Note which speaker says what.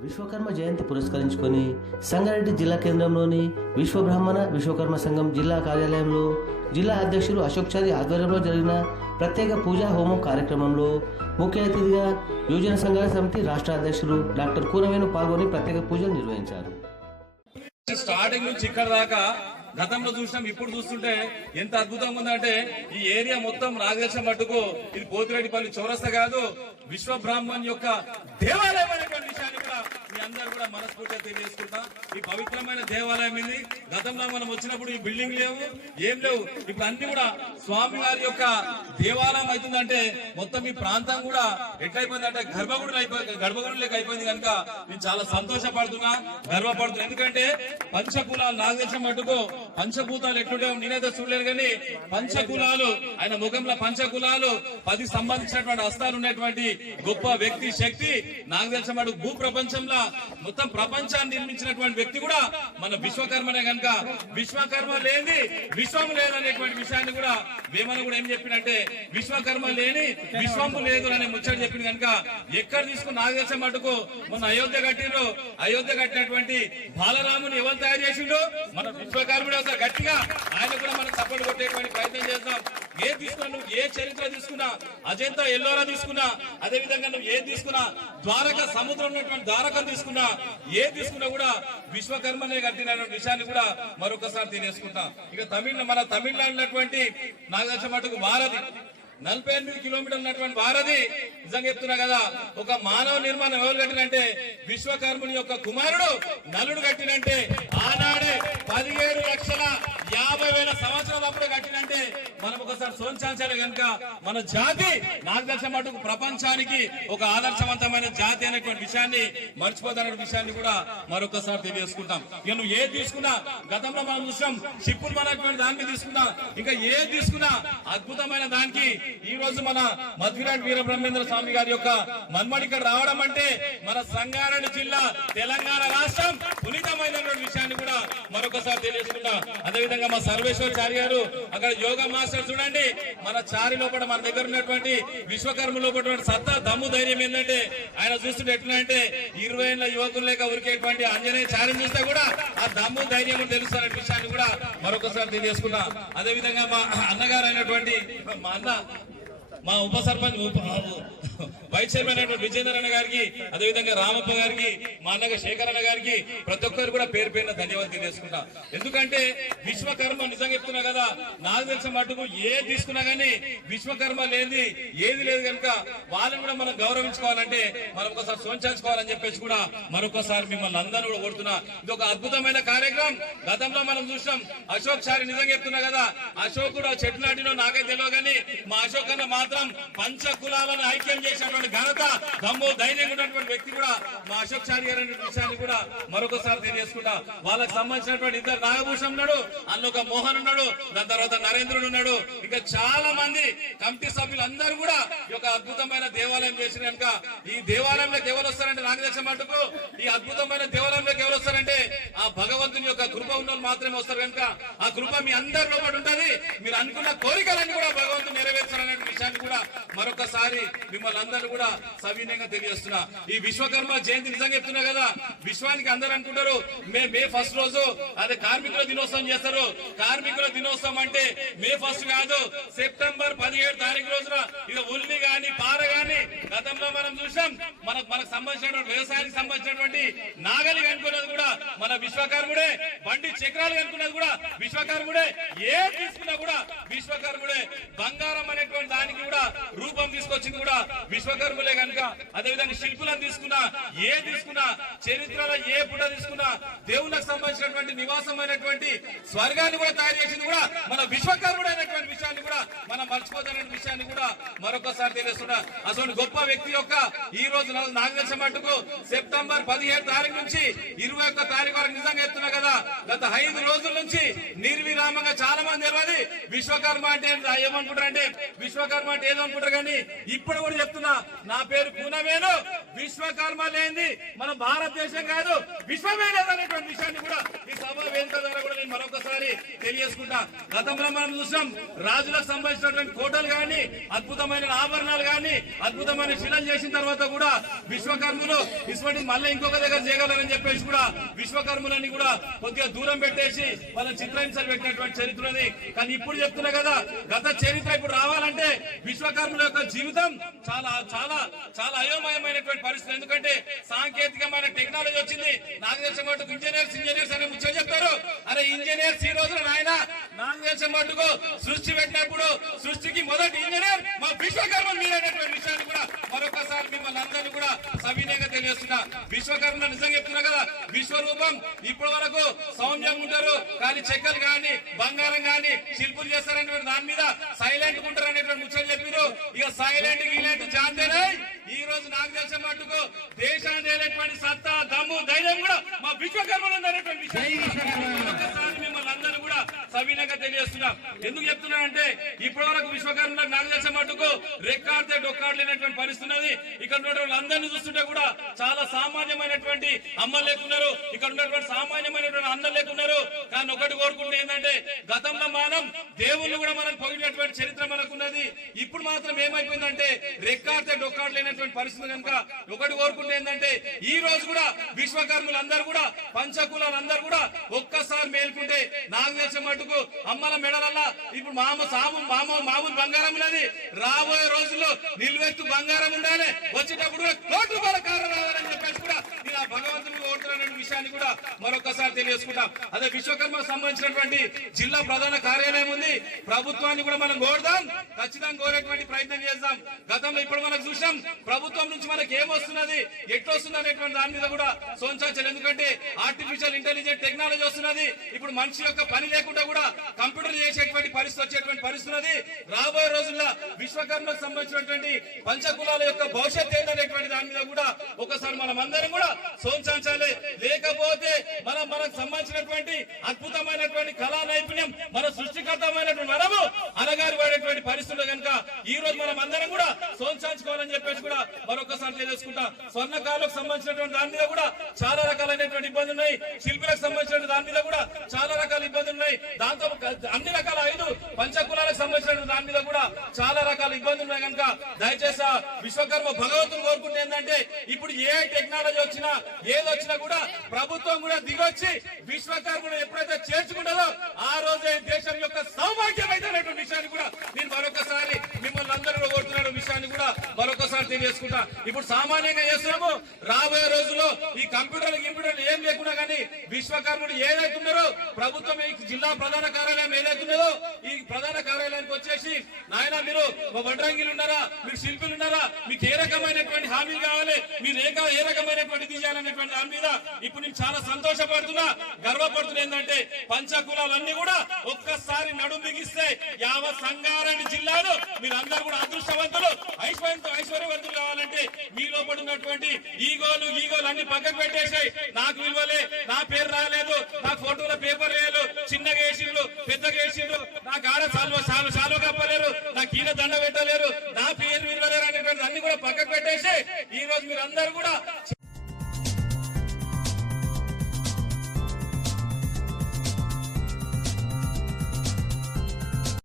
Speaker 1: విశ్వకర్మ జయంతి పురస్కరించుకొని సంగారెడ్డి జిల్లా కేంద్రంలోని విశ్వబ్రాహ్మణ విశ్వకర్మ సంఘం జిల్లా కార్యాలయంలో జిల్లా అధ్యక్షులు అశోక్ చారి ఆధ్వర్యంలో జరిగిన ప్రత్యేక పూజా హోమం కార్యక్రమంలో ముఖ్య అతిథిగా యువజన సంఘాల సమితి రాష్ట్ర అధ్యక్షులు డాక్టర్ కూనవేణు పాల్గొని ప్రత్యేక పూజలు నిర్వహించారు.
Speaker 2: స్టార్టింగ్ నుంచి ఇక్కడ దాకా గతంలో చూసినాం ఇప్పుడు చూస్తుంటే ఎంత అద్భుతంగా ఉందంటే ఈ ఏరియా మొత్తం నాగదేశం మట్టుకు ఇది పోతిరెడ్డిపల్లి చౌరస్త కాదు విశ్వ బ్రాహ్మణ్ యొక్క దేవాలయం అనేటువంటి విషయాన్ని మీ అందరూ కూడా మనస్ఫూర్తిగా తెలియజేసుకుంటాం ఈ పవిత్రమైన దేవాలయం ఇది. గతంలో మనం వచ్చినప్పుడు ఈ బిల్డింగ్ లేవు ఏం లేవు. ఇప్పుడు అన్ని కూడా స్వామి వారి యొక్క దేవాలయం అవుతుందంటే మొత్తం ఈ ప్రాంతం కూడా ఎట్లయిపోయింది అంటే గర్భగుడులు లేక గర్భగుడులకు అయిపోయింది కనుక నేను చాలా సంతోషపడుతున్నా గర్వపడుతున్నా. ఎందుకంటే పంచకులాలు నాగదేశం మటుకు పంచభూతాలు ఎట్లుండే నేనైతే చూడలేను కానీ పంచకులాలు ఆయన ముఖంలో పంచకులాలు పది సంబంధించినటువంటి హస్తాలు ఉన్నటువంటి గొప్ప వ్యక్తి శక్తి నాగదేశం మటుకు భూ ప్రపంచంలో మొత్తం ప్రపంచాన్ని నిర్మించినటువంటి వ్యక్తి కూడా మన విశ్వకర్మనే కనుక. విశ్వకర్మ లేని విశ్వం లేదనేటువంటి విషయాన్ని కూడా వేమన కూడా ఏం చెప్పినంటే విశ్వకర్మ లేని విశ్వము లేదు అనే ముచ్చట చెప్పింది కనుక. ఎక్కడ తీసుకున్న నాగదేశం మటుకు మొన్న అయోధ్య కట్టిండ్రు అయోధ్య కట్టినటువంటి బాలరాముని ఎవరు తయారు చేసిండు మన విశ్వకర్ముడు గట్టిగా. ఆయన కూడా మనం సపోర్ట్ కొట్టేటువంటి ప్రయత్నం చేద్దాం. ఏ తీసుకున్నా నువ్వు ఏ చరిత్ర తీసుకున్నా అజంతా ఎల్లోరా తీసుకున్నా అదే విధంగా నువ్వు ఏ తీసుకున్నా ద్వారక సముద్రం ఉన్నటువంటి ద్వారకం తీసుకున్నా ఏ తీసుకున్నా కూడా విశ్వకర్మనే కట్టిన విషయాన్ని కూడా మరొకసారి తెలియజేసుకుంటా ఇక తమిళ మన తమిళనాడు ఉన్నటువంటి నాకు మటుకు వారధి. నలభై ఎనిమిది కిలోమీటర్లు ఉన్నటువంటి భారతి నిజంగా చెప్తున్నా కదా ఒక మానవ నిర్మాణం ఎవరు కట్టినంటే విశ్వకర్ముని యొక్క కుమారుడు నలుడు కట్టినంటే ఆనాడే పదిహేడు లక్షల యాభై వేల సంవత్సరాలు అప్పుడు కట్టినంటే మనం ఒకసారి సోంచాంచాలి కనుక మన జాతి నాకు తెలిసిన మటుకు ప్రపంచానికి ఒక ఆదర్శవంతమైన జాతి అనేటువంటి విషయాన్ని మర్చిపోతున్న విషయాన్ని కూడా మరొకసారి తెలియజేసుకుంటాం. ఇక నువ్వు ఏ తీసుకున్నా గతంలో మనం చూసాం షిప్పులు మనటువంటి దానికి తీసుకున్నా ఇంకా ఏ తీసుకున్నా అద్భుతమైన దానికి ఈ రోజు మన మధురాట్ వీర బ్రహ్మేంద్ర స్వామి గారి యొక్క మన్మడి ఇక్కడ రావడం అంటే మన సంగారెడ్డి జిల్లా తెలంగాణ రాష్ట్రం పునీతమైనటువంటి విషయాన్ని కూడా మరొకసారి తెలియజేసుకుంటాం. అదేవిధంగా మా సర్వేశ్వర్ చారి గారు అక్కడ యోగా మాస్టర్ చూడండి. మన చారి లోపల మన దగ్గర ఉన్నటువంటి విశ్వకర్మ లోపల సత్తా దమ్ము ధైర్యం ఏంటంటే ఆయన చూస్తుంటే ఎట్లంటే ఇరవై ఏళ్ళ యువకులు లేక ఉరికేటువంటి అంజనే చారిని చూస్తే కూడా ఆ దమ్ము ధైర్యం తెలుస్తున్న విషయాన్ని కూడా మరొకసారి తెలియజేసుకున్నా. అదే విధంగా మా అన్నగారు అయినటువంటి మా అన్న మా ఉప సర్పంచ్ వైస్ చైర్మన్ అయినటువంటి విజేందర్ అన్న గారికి అదేవిధంగా రామప్ప గారికి మా అన్నగా శేఖర్ అన్న గారికి ప్రతి ఒక్కరు కూడా పేరు పేరున ధన్యవాదాలు తెలియజేసుకుంటా. ఎందుకంటే విశ్వకర్మ నిజంగా చెప్తున్నా కదా నాకు తెలిసిన మటుకు ఏ తీసుకున్నా గానీ విశ్వకర్మ లేని ఏది లేదు కనుక వాళ్ళని కూడా మనం గౌరవించుకోవాలంటే మనం ఒకసారి సోంచాల్చుకోవాలని చెప్పేసి కూడా మరొకసారి మిమ్మల్ని అందరూ కూడా కోరుతున్నా. ఇది ఒక అద్భుతమైన కార్యక్రమం. గతంలో మనం చూసినాం అశోక్ సారి నిజంగా చెప్తున్నా కదా అశోక్ కూడా చెట్లు నాటినో నాకే తెలియదు కానీ మా అశోక్ అన్న మాత్రం పంచ కులాలను ఐక్యం చేసినటువంటి ఘనత దమ్ము ధైర్యంగా ఉన్నటువంటి వ్యక్తి కూడా మా అశోక్ చారి గారు అనే విషయాన్ని కూడా మరొకసారి తెలియజేసుకుంటా. వాళ్ళకి సంబంధించినటువంటి ఇద్దరు నాగభూషణం ఉన్నాడు అన్నొక మోహన్ ఉన్నాడు దాని తర్వాత నరేంద్రుడు ఉన్నాడు. ఇంకా చాలా మంది కమిటీ సభ్యులందరూ కూడా ఈ యొక్క అద్భుతమైన దేవాలయం చేసిన కనుక ఈ దేవాలయంలోకి ఎవరు వస్తారంటే నాకు తెలిసిన మటుకు ఈ అద్భుతమైన దేవాలయంలోకి ఎవరు వస్తారంటే ఆ భగవంతుని ఉన్న మాత్రమే వస్తారు కనుక ఆ కృప మీ అందరి లోపల ఉంటుంది. మీరు అనుకున్న కోరికలన్నీ కూడా భగవంతుడు నెరవేర్చాలనే విషయాన్ని కూడా మరొకసారి మిమ్మల్ని అందరూ కూడా సవినయంగా తెలియజేస్తున్నా. ఈ విశ్వకర్మ జయంతి నిజంగా చెప్తున్నా కదా విశ్వానికి అందరు అనుకుంటారు మే మే ఫస్ట్ రోజు అదే కార్మికుల దినోత్సవం చేస్తారు. కార్మికుల దినోత్సవం అంటే మే ఫస్ట్ కాదు సెప్టెంబర్ పదిహేడు తారీఖు రోజున ఇది ఉల్లి గాని పార గాని గతంలో మనం చూసాం మనకు మనకు సంబంధించిన వ్యవసాయానికి సంబంధించినటువంటి నాగలి అనుకున్నది కూడా మన విశ్వకర్ముడే బండి చక్రాలు కనుక్కున్నది కూడా విశ్వకర్ముడే ఏ తీసుకున్నా కూడా విశ్వకర్ముడే బంగారం అనేటువంటి దానికి కూడా రూపం తీసుకొచ్చింది కూడా విశ్వకర్ములే కనుక. అదేవిధంగా శిల్పులను తీసుకున్నా ఏ తీసుకున్నా చరిత్రలో ఏ పుట తీసుకున్నా దేవుళ్ళకు సంబంధించినటువంటి నివాసమైనటువంటి స్వర్గాన్ని కూడా తయారు చేసింది కూడా మన విశ్వకర్ముడు అయినటువంటి విషయాన్ని కూడా మనం మర్చిపోతున్న విషయాన్ని కూడా మరొకసారి తెలుస్తున్నా అసలు గొప్ప వ్యక్తి యొక్క ఈ రోజు నాకు తెలిసిన మటుకు సెప్టెంబర్ పదిహేడు తారీఖు నుంచి ఇరవై ఒక్క తారీఖు వరకు నిజంగా ఎత్తున్నా కదా. గత ఐదు రోజుల నుంచి నిర్విరామంగా చాలా మంది తెలియదు విశ్వకర్మ అంటే ఏమనుకుంటారు అంటే విశ్వకర్మ అంటే ఏదో అనుకుంటారు కానీ ఇప్పుడు కూడా చెప్తున్నా నా పేరు పూనమేను. విశ్వకర్మ లేని మన భారతదేశం కాదు విశ్వమే లేదనేటువంటి విషయాన్ని కూడా ఈ సభ వేదిక ద్వారా కూడా నేను మరొకసారి తెలియజేసుకుంటా. గతంలో మనం చూసాం రాజులకు సంబంధించినటువంటి కోటలు కానీ అద్భుతమైన ఆభరణాలు కానీ అద్భుతమైన శిలలు చేసిన తర్వాత కూడా విశ్వకర్మలు ఇటువంటి మళ్ళీ ఇంకొక దగ్గర చేయగలరని చెప్పేసి కూడా విశ్వకర్మలని కూడా కొద్దిగా దూరం పెట్టేసి వాళ్ళ చిత్రహింసలు చేసినటువంటి చరిత్ర ఉంది. కానీ ఇప్పుడు చెప్తున్నా కదా గత చరిత్ర ఇప్పుడు రావాలంటే విశ్వకర్మల యొక్క జీవితం చాలా చాలా చాలా అయోమయమైనటువంటి పరిస్థితి. ఎందుకంటే సాంకేతికమైన టెక్నాలజీ వచ్చింది. నాకు తెలిసిన మటుకు ఇంజనీర్స్ ఇంజనీర్స్ అనే ముఖ్యం చెప్తారు. అరే ఇంజనీర్స్ ఈ రోజున నాయన నాకు తెలిసిన మటుకు సృష్టి పెట్టినప్పుడు సృష్టికి మొదటి ఇంజనీర్ మా విశ్వకర్మ మీరైనటువంటి విషయాన్ని కూడా మరొకసారి మిమ్మల్ని అందరినీ కూడా తెలియజేస్తున్నా విశ్వకర్మ నిజంగా చెప్తున్నా కదా విశ్వరూపం. ఇప్పటి వరకు సౌమ్యంగా ఉంటారు కానీ చెక్కలు కానీ బంగారం కానీ శిల్పులు చేస్తారనేటువంటి దాని మీద సైలెంట్ ఉంటారు అనేటువంటి ముచ్చట చెప్పారు ఇక సైలెంట్ గీలెంట్ జాంతేనే ఈ రోజు నాకు తెలిసిన మట్టుకు దేశాన్ని సత్తా దమ్ము ధైర్యం కూడా మా విశ్వకర్మలు ఉందనేటువంటి విషయం. ఒక్కసారి మిమ్మల్ని తెలియజేస్తున్నాం. ఎందుకు చెప్తున్నానంటే ఇప్పటి వరకు విశ్వకర్మ నాకు మటుకు మట్టుకు రెక్కాడితే డొక్కాడలేనటువంటి పరిస్థితి ఉన్నది ఇక్కడ ఉన్నటువంటి అందరినీ చూస్తుంటే కూడా చాలా సామాన్యమైనటువంటి అమ్మ లేకున్నారు. ఇక్కడ ఉన్నటువంటి సామాన్యమైనటువంటి అందరు లేకున్నారు. కానీ ఒకటి కోరుకుంటే ఏంటంటే గతంలో మనం దేవుళ్ళు కూడా మనం పొగిడినటువంటి చరిత్ర మనకున్నది. ఇప్పుడు మాత్రం ఏమైపోయిందంటే రెక్కాడితే డొక్కాడలేనటువంటి పరిస్థితి కనుక ఒకటి కోరుకుంటే ఏంటంటే ఈ రోజు కూడా విశ్వకర్ములందరూ కూడా పంచకులందరూ కూడా ఒక్కసారి మేల్కుంటే నాకు తెలిసిన అమ్మల మెడలల్లా. ఇప్పుడు మామ సాము మామ మామూలు బంగారం ఉన్నది. రాబోయే రోజుల్లో నిలువెత్తు బంగారం ఉండాలి. వచ్చేటప్పుడు కోటి రూపాయల కారు రావాలని చెప్పేసి కూడా నేను ఆ భగవంతుని విషయాన్ని కూడా మరొకసారి తెలియజేసుకుంటాం. అదే విశ్వకర్మ సంబంధించినటువంటి జిల్లా ప్రధాన కార్యాలయం ఉంది. ప్రభుత్వాన్ని కూడా మనం కోరుదాం. ఖచ్చితంగా కోరేటువంటి ప్రయత్నం చేద్దాం. గతంలో ఇప్పుడు మనకు చూసాం ప్రభుత్వం నుంచి మనకి ఏమొస్తున్నది ఎట్లొస్తుంది అనేటువంటి దాని మీద కూడా సోంచాచలు. ఎందుకంటే ఆర్టిఫిషియల్ ఇంటెలిజెంట్ టెక్నాలజీ వస్తున్నది. ఇప్పుడు మనిషి యొక్క పని లేకుండా కూడా కంప్యూటర్ చేసేటువంటి పరిస్థితి వచ్చేటువంటి పరిస్థితున్నది రాబోయే రోజుల్లో విశ్వకర్మకు సంబంధించినటువంటి పంచకులాల యొక్క భవిష్యత్ ఏంటనేటువంటి దాని మీద కూడా ఒకసారి మనం అందరం కూడా సోంచాచాలే లేకపోతే మనం మనకు సంబంధించినటువంటి రోజు మనం అందరం కూడా సోంచాంచుకోవాలని చెప్పేసి కూడా మరొకసారి తెలియజేసుకుంటా. స్వర్ణకాలకు సంబంధించినటువంటి దాని మీద కూడా చాలా రకాలైనటువంటి ఇబ్బందులు ఉన్నాయి. శిల్పులకు సంబంధించిన దాని మీద కూడా చాలా రకాల ఇబ్బందులు ఉన్నాయి. దాంతో అన్ని రకాల ఐదు పంచకులాలకు సంబంధించిన దాని మీద కూడా చాలా రకాల ఇబ్బందులు ఉన్నాయి కనుక దయచేసి విశ్వకర్మ భగవంతుని కోరుకుంటే ఏంటంటే ఇప్పుడు ఏ టెక్నాలజీ వచ్చినా ఏది వచ్చినా కూడా ప్రభుత్వం కూడా దిగొచ్చి విశ్వకర్మను ఎప్పుడైతే చేర్చుకుంటుందో ఆ రోజే దేశం యొక్క సౌభాగ్యం అయితే చేసుకుంటా. ఇప్పుడు సామాన్యంగా చేస్తున్నాము. రాబోయే రోజుల్లో ఈ కంప్యూటర్ కంప్యూటర్లు ఏం లేకుండా కానీ విశ్వకర్ముడు ఏదైతున్నారో ప్రభుత్వం ఈ జిల్లా ప్రధాన కార్యాలయం ఏదైతున్నదో ఈ ప్రధాన కార్యాలయానికి వచ్చేసి నాయన మీరు వడ్రంగిలు ఉన్నారా? మీరు శిల్పులు ఉన్నారా? మీకు ఏ రకమైనటువంటి హామీలు కావాలి? మీరు ఏ ఏ రకమైనటువంటి తీయాలనేటువంటి దాని మీద ఇప్పుడు నేను చాలా సంతోషపడుతున్నా. గర్వపడుతున్నా ఏంటంటే పంచకులాలన్నీ కూడా ఒక్కసారి నడుము బిగిస్తే యావత్ సంగారెడ్డి జిల్లాలో మీరు అందరూ కూడా అదృష్టవంతులు ఐశ్వర్యంతో ఐశ్వర్యవంతులు కావాలంటే మీ లోపల ఈగోలు ఈగోలు అన్ని పక్కకు పెట్టేసాయి. నాకు విలువలే నా పేరు రాలేదు నా ఫోటోలో పేపర్ లేదు చిన్నగా వేసిండ్రు పెద్దగా వేసిండ్రు. నాకు ఆడ సాల్వ సాల్వ సాల్వ కప్పలేరు నా కీల దండ పెట్టలేరు నా పేరు విలువలేరు అనేటువంటి అన్ని కూడా పక్కకు పెట్టేసి ఈ రోజు మీరు అందరూ కూడా